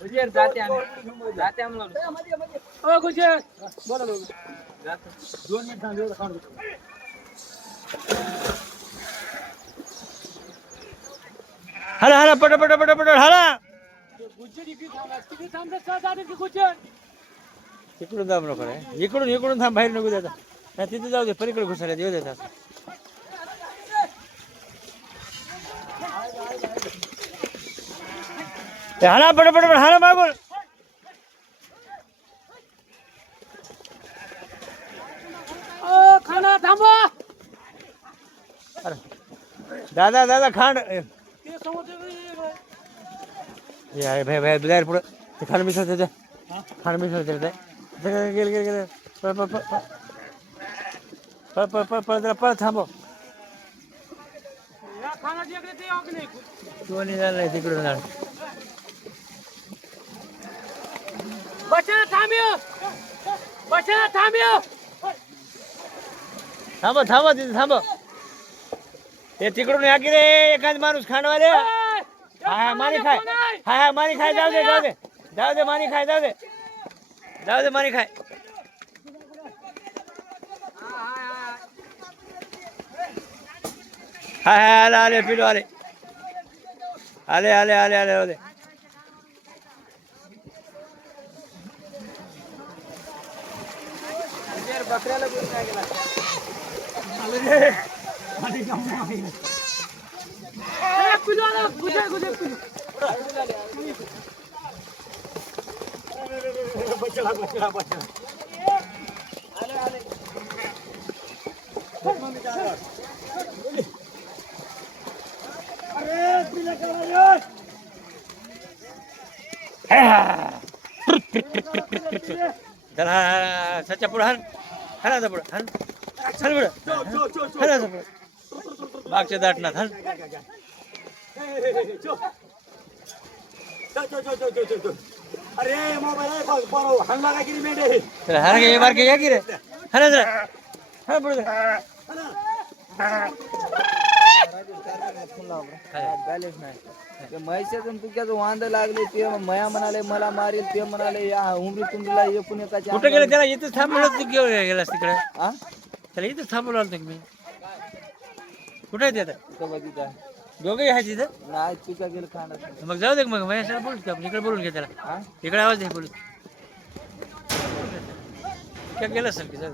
गुजर जाते आम्ही जाते आम्हाला ओ गुजर बोला बोला जातो दोन मिनिट थांब एवढं काढून हाला हाला पट पट पट पट हाला गुजर इकडे थांबा तिकडे थांबतात का जाते की गुजर इकडून जाऊ नको रे इकडून इकडून थांब बाहेर नको देता नाही तिथे जाऊ दे पलीकडे घुसायला येऊ देतात ए, हाला पट पट पट हाला मागून. ओ खाना थांबा. अरे दादा दादा खांड. आहे भाई भाई बाहेर पुढं. ते खांड मिसळ त्याच्या खांड मिसळ त्याच्या गेल गेल गेल. पळ पळ पळ पळ. पळ पळ पळ जरा पळ थांबव. ते नाही. झालं नाही तिकडून जाणार બસેલા થામ્યો. બસેલા થામ્યો. થાંભો થાંભો દીદી થાંભો. એ તીકડું ને હાકી દે એકાદ માણસ ખાંડવા દે. હા હા મારી ખાય. હા હા મારી ખાય જાવ દે જાવ દે. જાવ દે મારી ખાય જાવ દે. જાવ દે મારી ખાય. હા હા હાલે હાલે પીડો હાલે. હાલે હાલે હાલે હાલે હાલે. बकऱ्याला घेऊन काय गेला ए, पिलू आला गुजर गुजर पिलू चल हा हा सच्चा पुढं હાલા દબડો હાલ. હાલ બડો હાલા દબડો બાગ છે દાટના હાલ. અરે મોબાઈલ આ પારો હલ્લા કાકી મેડે હારા કે એ બાર કે યાકી રે. હાલા દરા હાલ બડો હાલા. बॅलेन्स नाही. तुझ्याच वांद लागले ते मया म्हणाले मला मारेल ते म्हणाले या उमरी तुमरीला एकूण एकाच्या कुठं गेलं? त्याला इथंच थांबवलं तू घेऊन गेलास तिकडे? हा त्याला इथंच थांबवलं मी? कुठे आहे ते आता? इथं तिथं. दोघंही आहे तिथं नाही तुझा गेलं खाणार मग जाऊ दे मग महेशाला बोलू आपण. इकडे बोलून घे त्याला. इकडे आवाज दे बोलू काय गेलं असेल की जाऊ.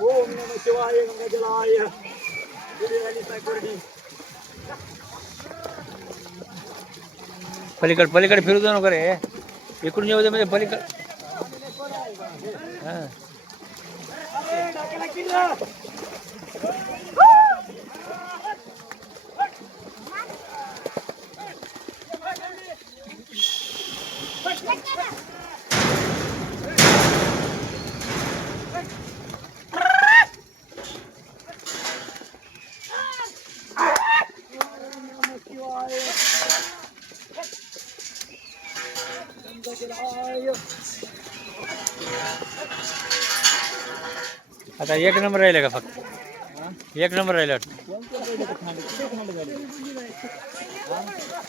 ओम नम शिवाय गंगा जलाय पलीकडे पलीकडे फिरू जाऊ नको रे इकडून येऊ दे म्हणजे पलीकडे. हा. आता एक नंबर राहिला का फक्त? एक नंबर राहिला वाटतं.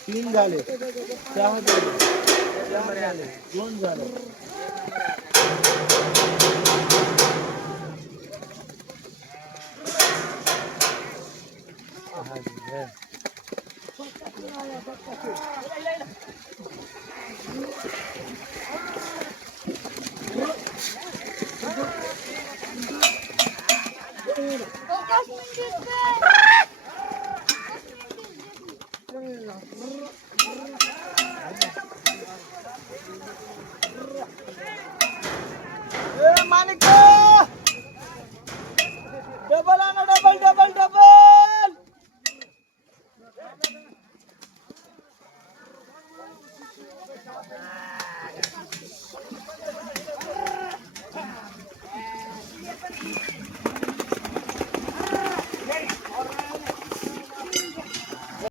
तीन झाले. चार झाले. Oh, that's my